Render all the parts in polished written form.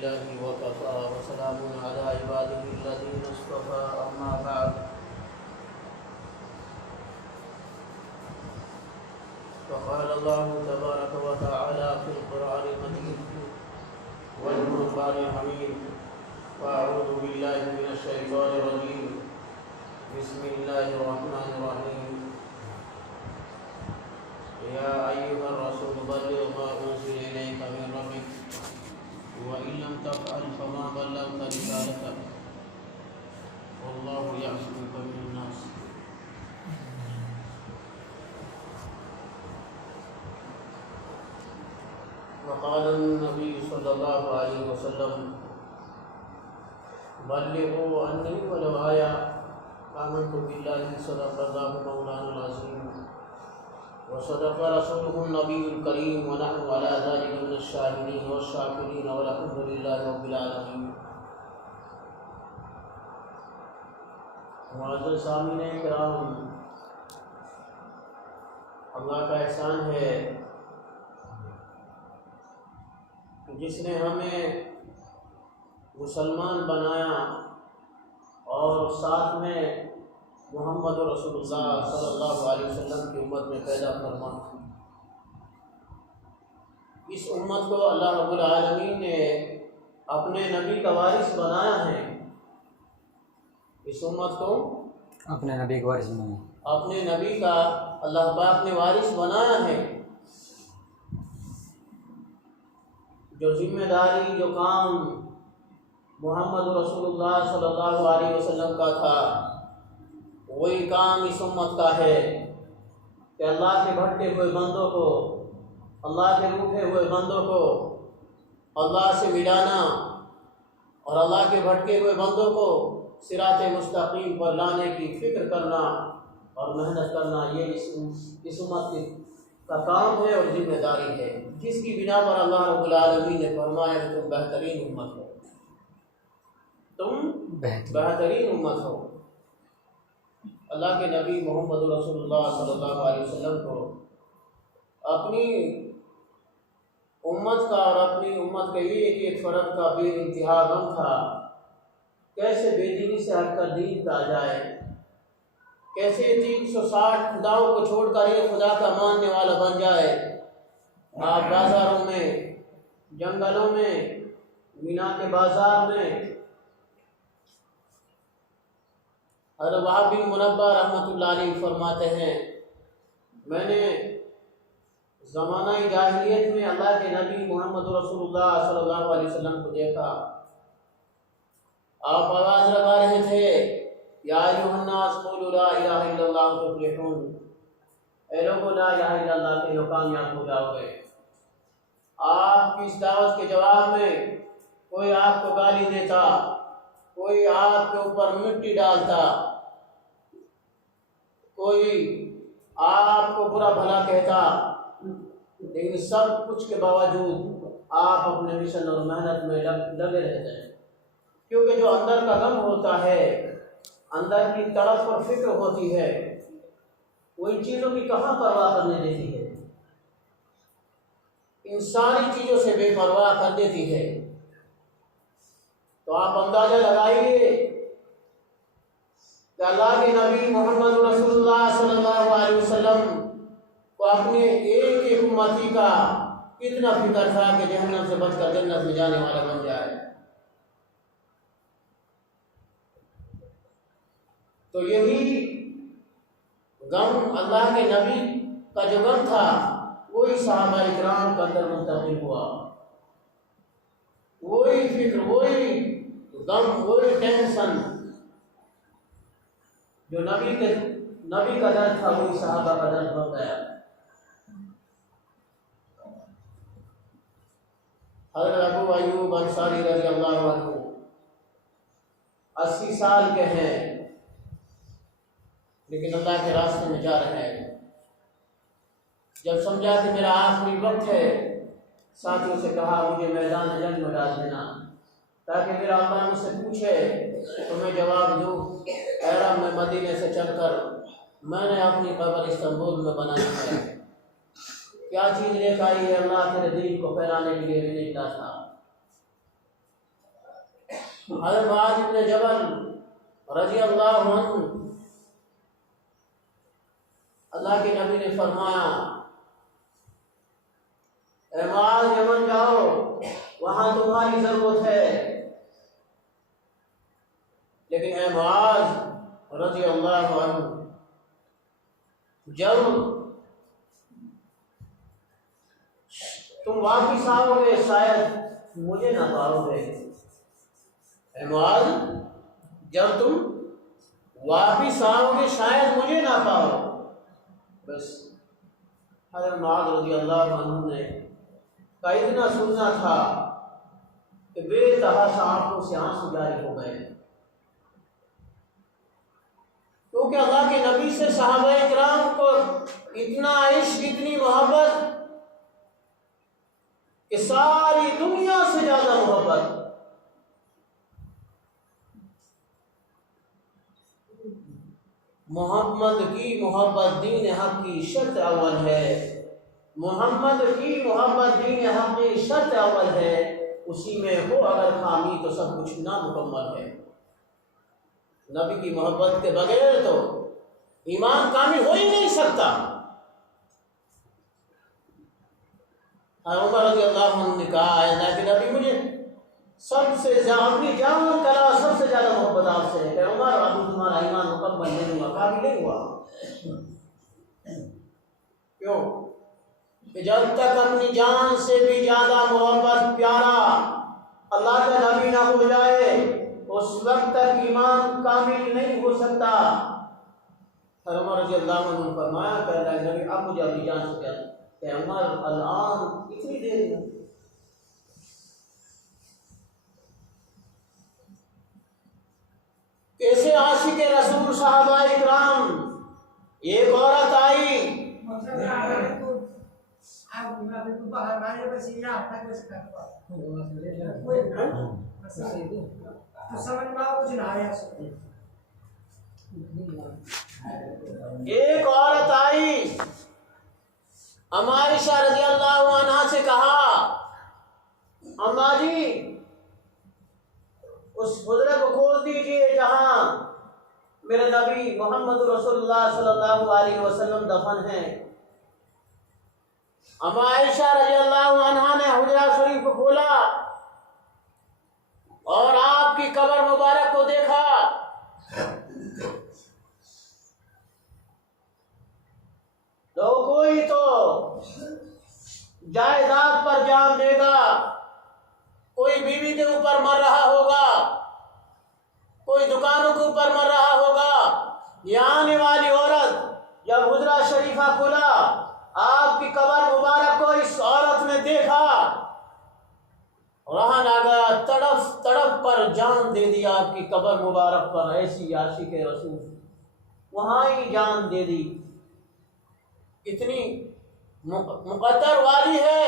बिल्लाहि व कफ़ा व सलामुन अला इबादिहिल्लज़ीना इस्तफ़ा अम्मा बअद। फ़क़ाल अल्लाहु तबारक व तआला फ़िल क़ुरआनिल मजीद वल फ़ुरक़ानिल हमीद। अऊज़ु बिल्लाहि मिनश शैतानिर रजीम। बिस्मिल्लाहिर रहमानिर रहीम। या अय्युहर रसूल बल्लिग़ मा उनज़िला इलैका मिन रब्बिक व इन लम तफ़अल फमा बल्लग़ता रिसालतह वल्लाहु यअसिमुका मिनन नास। वक़ाल नबी सल्लल्लाहु अलैहि वसल्लम बल्लिग़ू अन्नी वलौ आया। आमन्तु बिल्लाहि सदक़ल्लाहु मौलाना अज़ीम व सदक़ रसूलुहुन नबियुल करीम व नहनु अला ज़ालिका मिनश शाहिदीन वश-शाकिरीन वल्हम्दुलिल्लाहि रब्बिल आलमीन। मुअज़्ज़ज़ सामीन किराम, अल्लाह का एहसान है कि जिसने हमें मुसलमान बनाया और साथ में मोहम्मद रसूलुल्लाह सल्लल्लाहु अलैहि वसल्लम की उम्मत में पैदा फरमा। इस उम्मत को अल्लाह रब्बुल आलमीन ने अपने नबी का वारिस बनाया है। इस उम्मत को अपने नबी का वारिस बनाया, अपने नबी का अल्लाह पाक ने वारिस बनाया है। जो जिम्मेदारी, जो काम मोहम्मद रसूलुल्लाह सल्लल्लाहु अलैहि वसल्लम का था, वही काम इस उम्मत का है कि अल्लाह के भटके हुए बंदों को, अल्लाह के रूठे हुए बंदों को अल्लाह से मिलाना और अल्लाह के भटके हुए बंदों को सिराते मुस्तकीम पर लाने की फ़िक्र करना और मेहनत करना, ये इस उम्मत का काम है और जिम्मेदारी है, जिसकी बिना पर अल्लाह रब्बुल आलमीन ने फरमाया कि तुम बेहतरीन उम्मत हो, तुम बेहतरीन उम्मत हो। अल्लाह के नबी मोहम्मद रसूलुल्लाह सल्लल्लाहु अलैहि वसल्लम को अपनी उम्मत का और अपनी उम्मत के एक एक फ़र्द का बेइंतहा गम था। कैसे बेदीनी से हटकर दीन पे आ जाए, कैसे 360 खुदाओं को छोड़कर एक खुदा का मानने वाला बन जाए। आप बाज़ारों में, जंगलों में, मीना के बाज़ार में हज़रत वहाब बिन मुनब्बह रहमतुल्लाह अलैहि फरमाते हैं, मैंने ज़माना जाहिलियत में अल्लाह के नबी मोहम्मद रसूलुल्लाह सल्लल्लाहु अलैहि वसल्लम को देखा। आप आवाज़ लगा रहे थे, या अय्युहन्नास क़ूलू ला इलाहा इल्लल्लाह तुफ़्लिहून, ऐ लोगों ला इलाहा इल्लल्लाह के लो कामयाब हो जाओगे। आपकी इस दावत के जवाब में कोई आपको गाली देता, कोई आपके ऊपर मिट्टी डालता, कोई आपको बुरा भला कहता, लेकिन सब कुछ के बावजूद आप अपने मिशन और मेहनत में लगे रहते हैं। क्योंकि जो अंदर का गम होता है, अंदर की तड़प और फिक्र होती है, वो इन चीज़ों की कहाँ परवाह करने देती है, इन सारी चीज़ों से बेपरवाह कर देती है। तो आप अंदाज़ा लगाइए कि अल्लाह के नबी मोहम्मद रसूलुल्लाह सल्लल्लाहु अलैहि वसल्लम को अपने एक एक उम्मती का कितना फिक्र था कि जहन्नम से बचकर जन्नत में जाने वाला बन जाए। तो यही गम अल्लाह के नबी का जो गम था, वही सहाबा इकराम के अंदर मुंतकिल हुआ। वही फिक्र, वही गम, वही टेंशन जो नबी का दर्द था, वही सहाबा का दर्द बन गया। हज़रत अबू अय्यूब अंसारी रज़ी अल्लाहु अन्हु 80 साल के हैं, लेकिन अल्लाह के रास्ते में जा रहे हैं। जब समझा कि मेरा आखिरी वक्त है, साथियों से कहा मुझे मैदान जंग में डाल देना, ताकि मेरा अल्लाह मुझसे पूछे तो मैं जवाब दूँ, ऐ रब मैं मदीने से चलकर मैंने अपनी कब्र इस्तांबुल में बनाई है, क्या चीज़ लेकर आई है? अल्लाह तेरे दीन को फैलाने के लिए भी निकला था। हज़रत मुआज़ इब्न जबल रज़ी अल्लाहु अन्हु, अल्लाह के नबी ने फरमाया, ए मुआज़ यमन जाओ, वहाँ तुम्हारी ज़रूरत है। लेकिन ए मुआज़ रज़ी अल्लाहु अन्हु, जब तुम वापिस आओगे शायद मुझे ना पाओगे। ए मुआज़, जब तुम वापिस आओगे शायद मुझे ना पाओ। बस हज़रत मुआज़ रज़ी अल्लाहु अन्हु ने का इतना सुनना था कि बेतहाशा आंखों से आंसू जारी हो गए, क्योंकि अल्लाह के नबी से सहाबाए किराम को इतना इश्क, इतनी मोहब्बत कि सारी दुनिया से ज्यादा मोहब्बत। मोहम्मद की मोहब्बत दीन हक की शर्त अव्वल है। मोहम्मद की मोहब्बत दीन हक की शर्त अव्वल है। उसी में हो अगर खामी तो सब कुछ नामुकम्मल है। नबी की मोहब्बत के बगैर तो ईमान कामिल हो ही नहीं सकता। उमर रज़ी अल्लाहु अन्हु ने कहा, अल्लाह के नबी, मुझे सबसे अपनी जान कला सबसे ज्यादा मोहब्बत आपसे है। उमर, अभी तुम्हारा ईमान मुकम्मल नहीं हुआ, कामिल नहीं हुआ। क्यों? कि जब तक अपनी जान से भी ज्यादा मोहब्बत प्यारा अल्लाह का नबी ना हो जाए, उस वक्त तक ईमान कामिल नहीं हो सकता। उमर रज़ी अल्लाहु अन्हु ने फरमाया, नबी अब मुझे अपनी जान से क्या कि उमर अल्लाह इतनी देर में कैसे आशिक रसूल साहबाए किराम, एक औरत आई, एक औरत आई, अम्मा आयशा रज़ी अल्लाहु अन्हा से कहा, अम्मा जी उस हुजरे को खोल दीजिए जहां मेरे नबी मोहम्मद रसूलुल्लाह सल्लल्लाहु अलैहि वसल्लम दफन हैं। अम्मा आयशा रज़ी अल्लाहु अन्हा ने हुजरा शरीफ को खोला और आपकी कब्र मुबारक को देखा। तो कोई तो जायदाद पर जान देगा, कोई बीवी के ऊपर मर रहा होगा, कोई दुकानों के ऊपर मर रहा होगा। ये आने वाली औरत जब हुजरा शरीफा खोला, आपकी कब्र मुबारक को इस औरत ने देखा, रहन आ गया, तड़फ तड़फ पर जान दे दी आपकी कब्र मुबारक पर। ऐसी आशिक रसूल वहां ही जान दे दी। इतनी मुकद्दर वाली है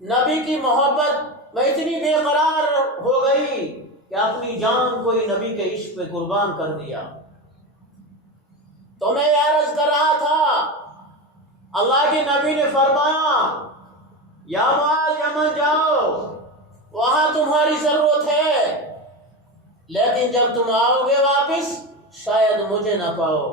नबी की मोहब्बत में, इतनी बेकरार हो गई कि अपनी जान को ही नबी के इश्क पे कुर्बान कर दिया। तो मैं अर्ज कर रहा था, अल्लाह के नबी ने फरमाया, या मुआज़ यमन जाओ, वहां तुम्हारी जरूरत है, लेकिन जब तुम आओगे वापिस शायद मुझे ना पाओ।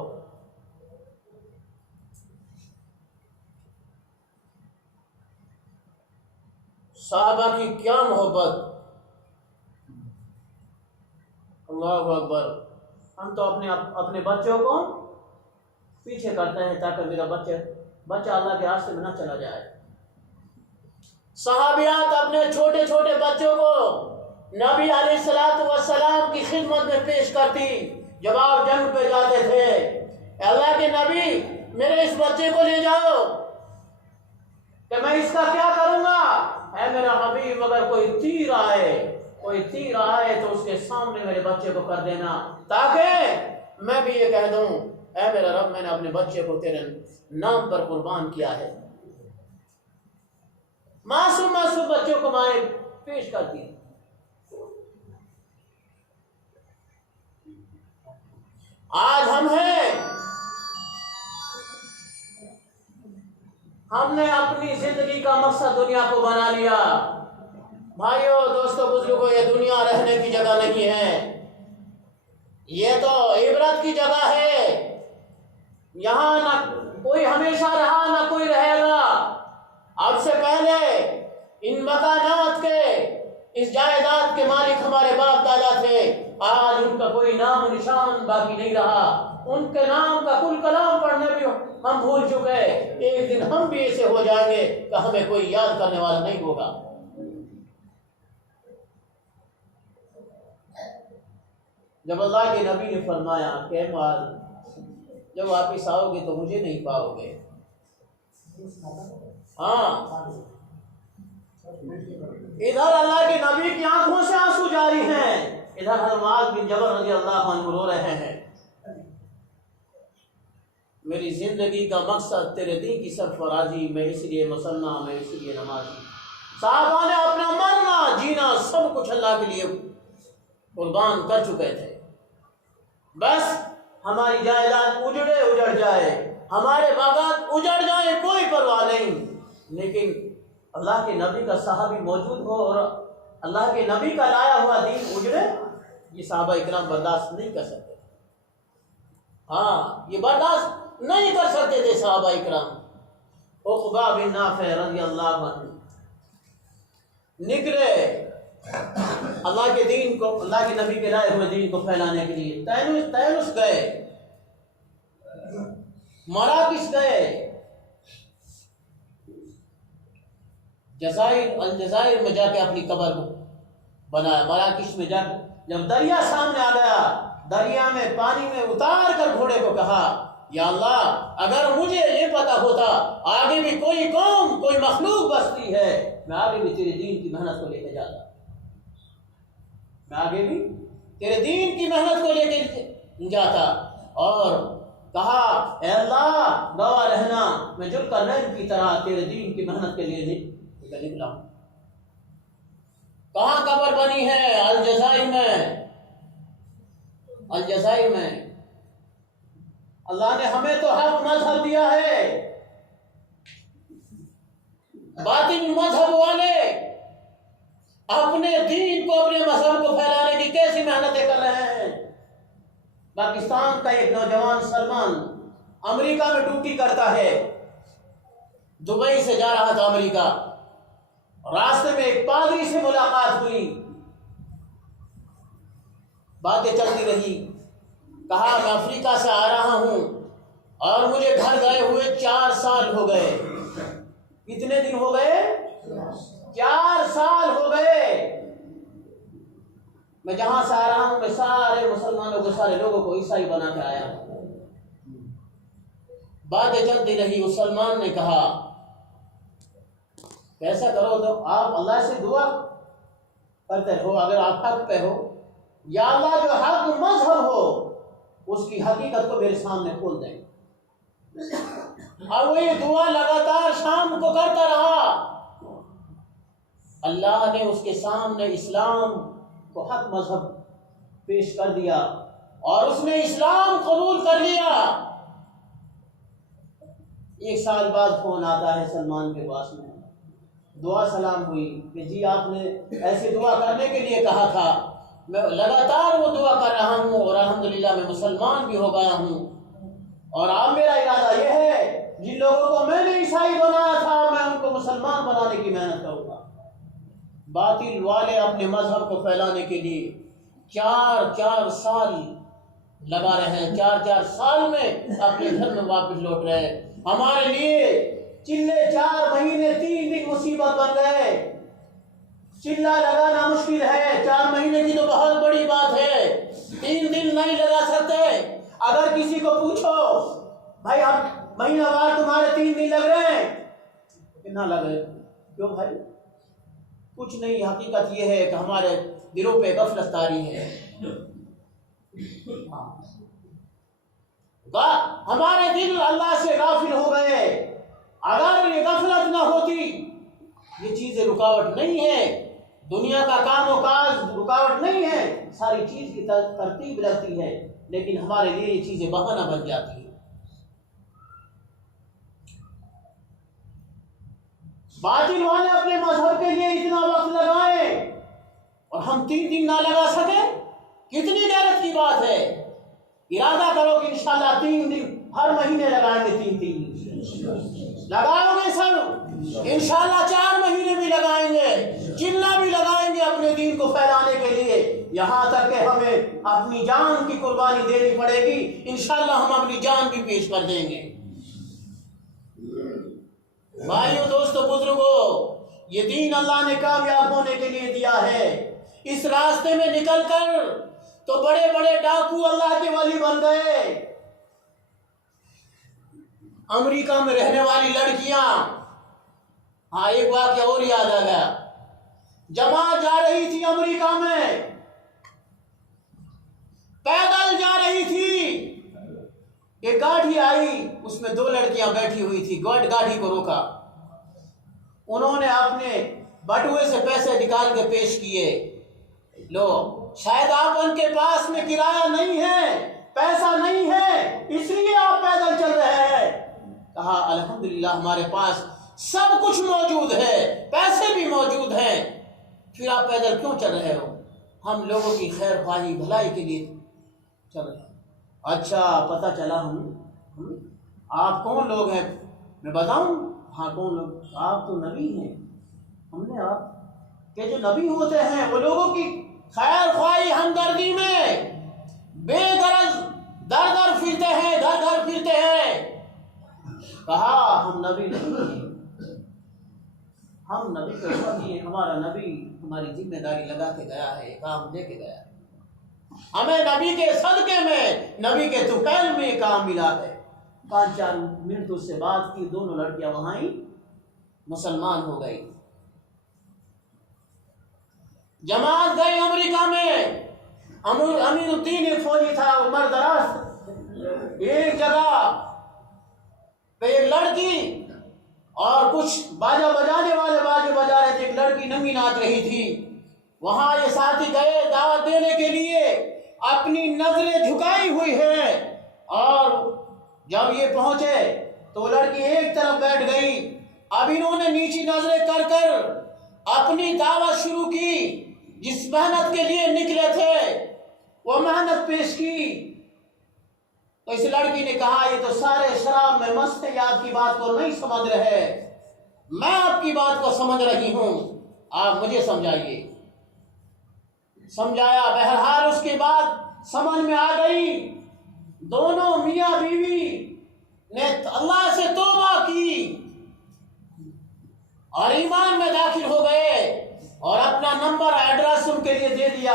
साहबा की क्या मोहब्बत, अल्लाहु अकबर। हम तो अपने बच्चों को पीछे करते हैं ताकि मेरा बच्चा अल्लाह के रास्ते में ना चला जाए। सहाबियात अपने छोटे छोटे बच्चों को नबी अलैहिस्सलातु वस्सलाम की खिदमत में पेश करती। जब आप जंग पे जाते थे, अल्लाह के नबी मेरे इस बच्चे को ले जाओ कि मैं इसका क्या करूंगा। है मेरा हबीब, अगर कोई तीर आए तो उसके सामने मेरे बच्चे को कर देना, ताकि मैं भी ये कह दूं, ऐ मेरा रब, मैंने अपने बच्चे को तेरे नाम पर कुर्बान किया है। मासूम मासूम बच्चों को माए पेश करती। आज हमने अपनी जिंदगी का मकसद दुनिया को बना लिया। भाइयों, दोस्तों, बुजुर्गों, ये दुनिया रहने की जगह नहीं है, ये तो इबरत की जगह है। यहाँ ना कोई हमेशा रहा ना कोई रहेगा। अब से पहले इन मकानात के, इस जायदाद के मालिक हमारे बाप दादा थे। आज उनका कोई नाम निशान बाकी नहीं रहा। उनके नाम का कुल कलाम पढ़ने भी हम भूल चुके। एक दिन हम भी ऐसे हो जाएंगे कि हमें कोई याद करने वाला नहीं होगा। जब अल्लाह के नबी ने फरमाया कि माल जब वापिस आओगे तो मुझे नहीं पाओगे। हाँ, इधर अल्लाह के नबी की आंखों से आंसू जारी हैं, इधर मुआज़ बिन जबल रज़ी अल्लाह अन्हु रो रहे हैं। मेरी जिंदगी का मकसद तेरे दीन की सरफराजी, मैं इसलिए मुसल्ला, मैं इसलिए नमाजी। साहबा ने अपना मरना जीना सब कुछ अल्लाह के लिए कुर्बान कर चुके थे। बस हमारी जायदाद उजड़ जाए, हमारे बागात उजड़ जाए, कोई परवाह नहीं, लेकिन अल्लाह के नबी का सहाबी मौजूद हो और अल्लाह के नबी का लाया हुआ दीन उजड़े, ये सहाबा इकराम बर्दाश्त नहीं कर सकते। हाँ, ये बर्दाश्त नहीं कर सकते थे सहाबा इकराम। उक़बा बिन नाफ़े रज़ियल्लाहु अन्हु निकले अल्लाह के दीन को, अल्लाह के नबी के लाए हुए दीन को फैलाने के लिए। तैनुस गए, मराकिश गए, अलजायर में जाके अपनी कब्र बनाया। मराकिश में जाकर जब दरिया सामने आ गया, दरिया में पानी में उतार कर घोड़े को कहा, या अल्लाह, अगर मुझे ये पता होता आगे भी कोई कौम, कोई मखलूक बसती है, मैं आगे भी तेरे दीन की मेहनत को लेकर जाता, मैं आगे भी तेरे दीन की मेहनत को लेकर जाता। और कहा, ए अल्लाह, गवाह रहना, मैं जुल्करनैन की तरह तेरे दीन की मेहनत के लिए निकला हूं। कहाँ कब्र बनी है? अलजायर में। अलजायर में अल्लाह ने हमें तो हक मजहब दिया है, बातिल मजहब वाले अपने दीन को, अपने मजहब को फैलाने की कैसी मेहनतें कर रहे हैं। पाकिस्तान का एक नौजवान सलमान अमेरिका में ड्यूटी करता है, दुबई से जा रहा था अमेरिका, रास्ते में एक पादरी से मुलाकात हुई, बातें चलती रही। कहा, मैं अफ्रीका से आ रहा हूं और मुझे घर गए हुए 4 साल हो गए। कितने दिन हो गए? 4 साल हो गए। मैं जहां से आ रहा हूं, मैं सारे मुसलमानों को, सारे लोगों को ईसाई बना के आया हूं। बातें चलती रही। उस सलमान ने कहा, कैसा करो तो आप अल्लाह से दुआ करते हो, अगर आप हक पे हो, या अल्लाह जो हक मजहब हो उसकी हकीकत को मेरे सामने खोल दें। और वो ये दुआ लगातार शाम को करता रहा। अल्लाह ने उसके सामने इस्लाम को हक मजहब पेश कर दिया और उसने इस्लाम कबूल कर लिया। 1 साल बाद फोन आता है सलमान के पास में, दुआ सलाम हुई कि जी आपने ऐसी दुआ करने के लिए कहा था, मैं लगातार वो दुआ कर रहा हूँ और अल्हम्दुलिल्लाह मैं मुसलमान भी हो गया हूँ। और अब मेरा इरादा यह है, जिन लोगों को मैंने ईसाई बनाया था, मैं उनको मुसलमान बनाने की मेहनत करूँगा। बातिल वाले अपने मजहब को फैलाने के लिए 4-4 साल लगा रहे हैं, 4-4 साल में अपने घर में वापस लौट रहे हैं। हमारे लिए चिल्ले 4 महीने 3 दिन मुसीबत बन गए। चिल्ला लगाना मुश्किल है, 4 महीने की तो बहुत बड़ी बात है, 3 दिन नहीं लगा सकते। अगर किसी को पूछो, भाई आप महीनावार तुम्हारे 3 दिन लग रहे हैं, कितना लग रहे? क्यों भाई? कुछ नहीं, हकीकत यह है कि हमारे दिलों पे गफलत तारी है। हमारे दिल अल्लाह से गाफिल हो गए। अगर ये गफलत ना होती, ये चीजें रुकावट नहीं है, दुनिया का काम और काज रुकावट नहीं है, सारी चीज की तरतीब लगती है, लेकिन हमारे लिए ये चीजें बहाना बन जाती है। बातिल वाले अपने मजहब के लिए इतना वक्त लगाए, और हम 3 दिन ना लगा सके, कितनी गैरत की बात है। इरादा करो कि इंशाल्लाह 3 दिन हर महीने लगाएंगे, 3 दिन लगाओगे सब, इंशाल्लाह 4 महीने भी लगाएंगे, चिल्ला भी लगाएंगे अपने दीन को फैलाने के लिए, यहाँ तक कि हमें अपनी जान की कुर्बानी देनी पड़ेगी। इंशाल्लाह हम अपनी जान भी पेश कर देंगे। भाइयों, दोस्तों, बुजुर्गों, ये दीन अल्लाह ने कामयाब होने के लिए दिया है। इस रास्ते में निकलकर तो बड़े बड़े डाकू अल्लाह के वली बन गए। अमेरिका में रहने वाली लड़कियां, हाँ, एक वाक्य और याद आ गया। जमात जा रही थी अमेरिका में, पैदल जा रही थी, एक गाड़ी आई, उसमें 2 लड़कियां बैठी हुई थी। गाड़ी को रोका, उन्होंने अपने बटुए से पैसे निकाल के पेश किए। लो, शायद आप उनके पास में किराया नहीं है, पैसा नहीं है, इसलिए आप पैदल चल रहे हैं। कहा अल्हम्दुलिल्लाह, हमारे पास सब कुछ मौजूद है, पैसे भी मौजूद हैं, फिर आप पैदल क्यों चल रहे हो? हम लोगों की खैर ख्वाही भलाई के लिए चल रहे हैं। अच्छा, पता चला आप कौन लोग हैं? मैं बताऊं? हाँ, कौन लोग? आप तो नबी हैं। हमने आप के जो नबी होते हैं वो लोगों की खैर ख्वाही हमदर्दी में बेगरज दर दर फिरते हैं, घर घर फिरते हैं। कहा हम नबी नहीं हैं, हम नबी के साथी, हमारा नबी हमारी जिम्मेदारी लगा के गया है, काम दे के गया, हमें नबी के सदके में, नबी के तुफैल में काम मिला है। 5-4 मिनट उससे बात की, दोनों लड़कियां वहां ही मुसलमान हो गई। जमात गए अमेरिका में। अमीरुद्दीन एक फौजी था, उमर दराज, एक जगह पे एक लड़की और कुछ बाजा बजाने वाले बाजे बजा रहे थे, एक लड़की नंगी नाच रही थी। वहां ये साथी गए दावत देने के लिए, अपनी नजरें झुकाई हुई है, और जब ये पहुंचे तो लड़की एक तरफ बैठ गई। अब इन्होंने नीची नजरें कर कर अपनी दावत शुरू की। जिस मेहनत के लिए निकले थे वो मेहनत पेश की। तो इस लड़की ने कहा, ये तो सारे शराब में मस्त है, आपकी बात को नहीं समझ रहे, मैं आपकी बात को समझ रही हूं, आप मुझे समझाइए। समझाया, बहरहाल उसके बाद समझ में आ गई। दोनों मियां बीवी ने अल्लाह से तौबा की और ईमान में दाखिल हो गए, और अपना नंबर एड्रेस उनके लिए दे दिया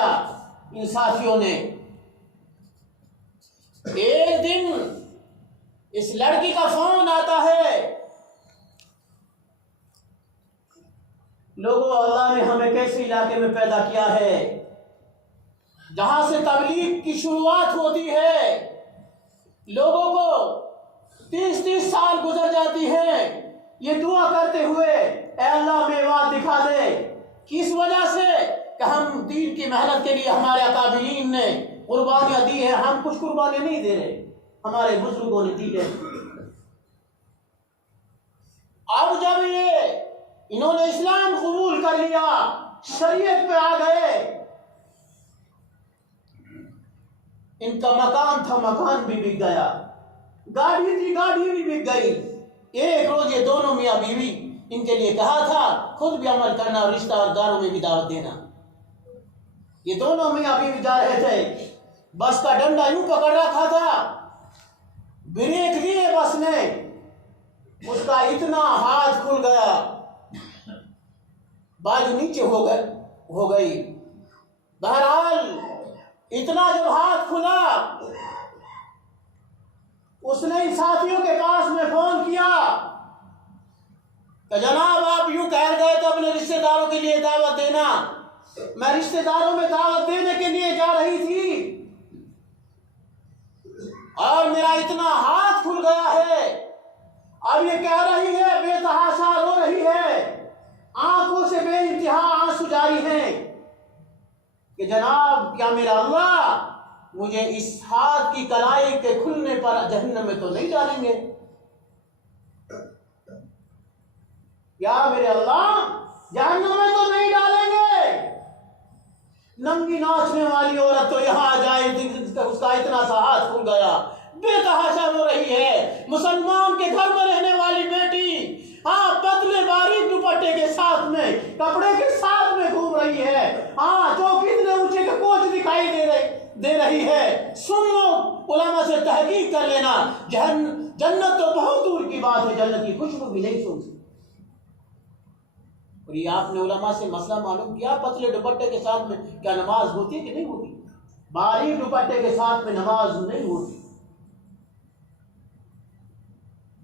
इन साथियों ने। एक दिन इस लड़की का फोन आता है, लोगों, अल्लाह ने हमें कैसे इलाके में पैदा किया है जहां से तबलीग की शुरुआत होती है, लोगों को 30-30 साल गुजर जाती है ये दुआ करते हुए, ऐ अल्लाह मेवात दिखा दे। किस वजह से? कि हम दीन की मेहनत के लिए हमारे अकाबिरीन ने कुर्बानियां दी है, हम कुछ कुर्बानियां नहीं दे रहे, हमारे बुजुर्गों ने दी है। अब जब ये इन्होंने इस्लाम कबूल कर लिया, शरीयत पे आ गए, इनका मकान था, मकान भी बिक गया, गाड़ी थी, गाड़ी भी बिक गई। एक रोज ये दोनों मियां बीवी, इनके लिए कहा था खुद भी अमल करना और रिश्तेदारों में भी दावत देना। ये दोनों मियां बीवी जा रहे थे, बस का डंडा यूं पकड़ रखा था, ब्रेक लिए बस ने, उसका इतना हाथ खुल गया, बाजू नीचे हो गई। बहरहाल इतना जब हाथ खुला, उसने इन साथियों के पास में फोन किया कि जनाब आप यूं कह गए तो अपने रिश्तेदारों के लिए दावत देना। मैं रिश्तेदारों में दावत देने के लिए जा रही थी और मेरा इतना हाथ खुल गया है। अब ये कह रही है, बेतहाशा रो रही है, आंखों से बेइंतहा आंसू जारी हैं कि जनाब क्या मेरा अल्लाह मुझे इस हाथ की कलाई के खुलने पर जहन्नम में तो नहीं डालेंगे? या मेरे अल्लाह जहन्नम में तो नहीं डालेंगे? नंगी नाचने वाली औरत तो यहाँ आ जाए, उसका इतना सा हाथ खुल गया, बेतहाशा हो रही है। मुसलमान के घर में रहने वाली बेटी, हाँ, पतले बारीक दुपट्टे के साथ में, कपड़े के साथ में घूम रही है। हाँ, जो कितने ऊंचे के कोच दिखाई दे रही है। सुन लो, उलमा से तहकीक कर लेना। जन्नत तो बहुत दूर की बात है, जन्नत की खुशबू भी नहीं सुन सकती। और ये आपने उलमा से मसला मालूम किया, पतले दुपट्टे के साथ में क्या नमाज होती है कि नहीं होती? बारीक दुपट्टे के साथ में नमाज नहीं होती।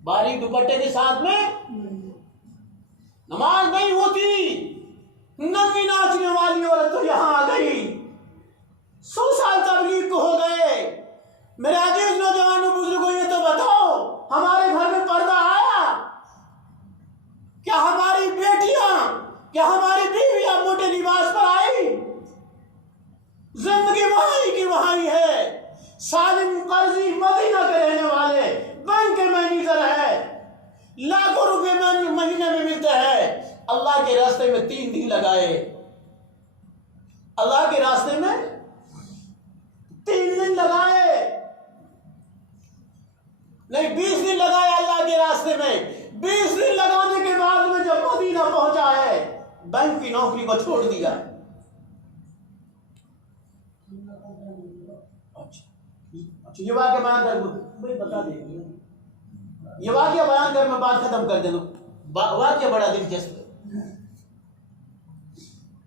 बारीक दुपट्टे के साथ में नमाज नहीं होती। नंगी नाचने वाली औरत तो यहां आ गई। 100 साल तबलीग को हो गए। मेरे अजीज नौजवानों बुजुर्गों, ये तो बताओ, हमारे घर में पर्दा आया क्या? हमारी बेटियां, क्या हमारी बीवियां मोटे लिबास पर आई? जिंदगी वहां की वहां है। सालिम कर्जी मदीना के रहने वाले, बैंक के मैनेजर है, लाखों रुपए महीने में मिलते हैं। अल्लाह के रास्ते में 3 दिन लगाए। अल्लाह के रास्ते में 3 दिन लगाए, नहीं 20 दिन लगाए अल्लाह के रास्ते में। 20 दिन लगाने के बाद में जब मदीना पहुंचा है, बैंक की नौकरी को छोड़ दिया। अच्छा, ये वाक्य बयान कर बता देंगे। ये वाक्य बयान कर मैं बात खत्म कर दे दूं। वाक्य बड़ा दिलचस्प है।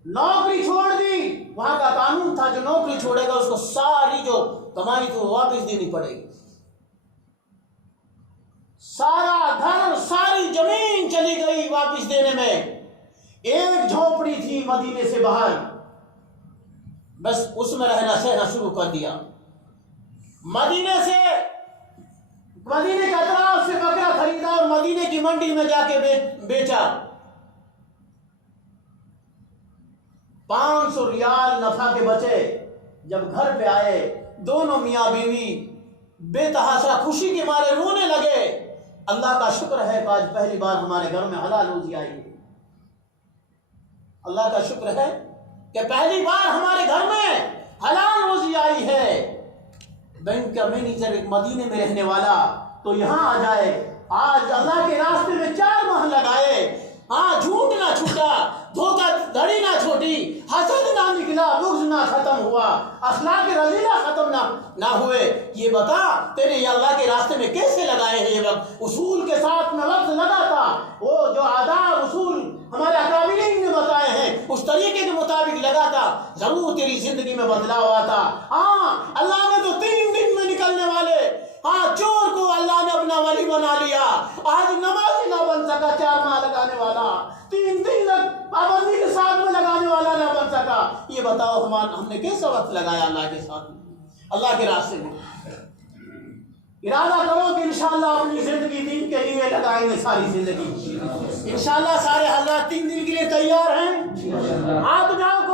नौकरी छोड़ दी। वहां का कानून था, जो नौकरी छोड़ेगा उसको सारी जो कमाई थी वो वापस देनी पड़ेगी। सारा घर, सारी जमीन चली गई वापस देने में। एक झोपड़ी थी मदीने से बाहर, बस उसमें रहना सहना शुरू कर दिया। मदीने के अतराफ से बकरा खरीदा और मदीने की मंडी में जाके बेचा। 500 रियाल नफा के बचे। जब घर पे आए, दोनों मियां बीवी बेतहाशा खुशी के मारे रोने लगे। अल्लाह का शुक्र है कि आज पहली बार हमारे घर में हलाल रोजी आई है। अल्लाह का शुक्र है कि पहली बार हमारे घर में हलाल रोजी आई है। बैंक का मैनेजर एक मदीने में रहने वाला तो यहां आ जाए। आज अल्लाह के रास्ते में 4 माह लगाए। हाँ, झूठ ना छूटा, धोखाधड़ी ना छोटी, हसद ना निकला, बुग़्ज़ ना खत्म हुआ, अखलाक रज़ीला खत्म ना हुए। ये बता, तेरे ये अल्लाह के रास्ते में कैसे लगाए हैं ये वक्त? उसूल के साथ में वक्त लगा था। वो जो आदाब उसूल हमारे अकाबिरीन ने बताए हैं, उस तरीके के मुताबिक लगा था, जरूर तेरी जिंदगी में बदलाव आता। हाँ, अल्लाह ने तो 3 दिन में निकलने वाले, हाँ, चोर को अल्लाह ने अपना वली बना लिया। आज नमाजी ना बन सका, 4 माह लगाने वाला, 3 दिन पाबंदी के साथ में लगाने वाला ना बन सका। ये बताओ हमने कैसा वक्त लगाया अल्लाह के साथ में, अल्लाह के रास्ते में? इरादा करो कि इंशाअल्लाह अपनी जिंदगी दीन के लिए लगाएंगे, सारी जिंदगी इंशाअल्लाह। सारे हज़रात 3 दिन के लिए तैयार हैं? हाथ उठाओ।